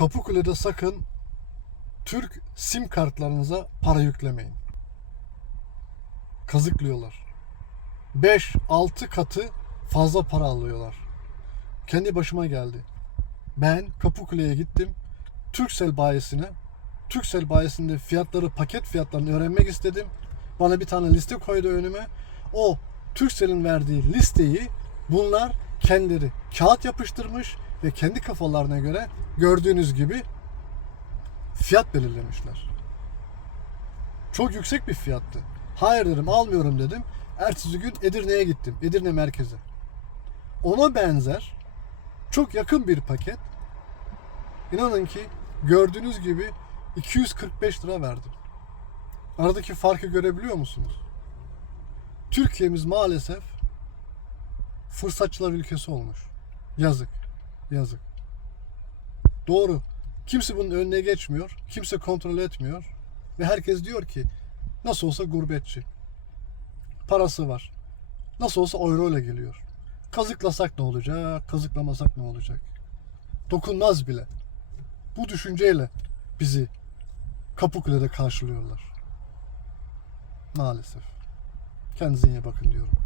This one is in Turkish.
Kapıkule'de sakın Türk sim kartlarınıza para yüklemeyin. Kazıklıyorlar. 5-6 katı fazla para alıyorlar. Kendi başıma geldi. Ben Kapıkule'ye gittim. Turkcell bayisine. Turkcell bayisinde fiyatları, paket fiyatlarını öğrenmek istedim. Bana bir tane liste koydu önüme. O Turkcell'in verdiği listeyi bunlar kendileri kağıt yapıştırmış ve kendi kafalarına göre gördüğünüz gibi fiyat belirlemişler. Çok yüksek bir fiyattı. Hayır dedim almıyorum dedim. Ertesi gün Edirne'ye gittim. Edirne merkeze. Ona benzer çok yakın bir paket. İnanın ki gördüğünüz gibi 245 lira verdim. Aradaki farkı görebiliyor musunuz? Türkiye'miz maalesef fırsatçılar ülkesi olmuş. Yazık. Yazık. Doğru. Kimse bunun önüne geçmiyor. Kimse kontrol etmiyor. Ve herkes diyor ki nasıl olsa gurbetçi. Parası var. Nasıl olsa euro ile geliyor. Kazıklasak ne olacak? Kazıklamasak ne olacak? Dokunmaz bile. Bu düşünceyle bizi Kapıkule'de karşılıyorlar. Maalesef. Kendinize iyi bakın diyorum.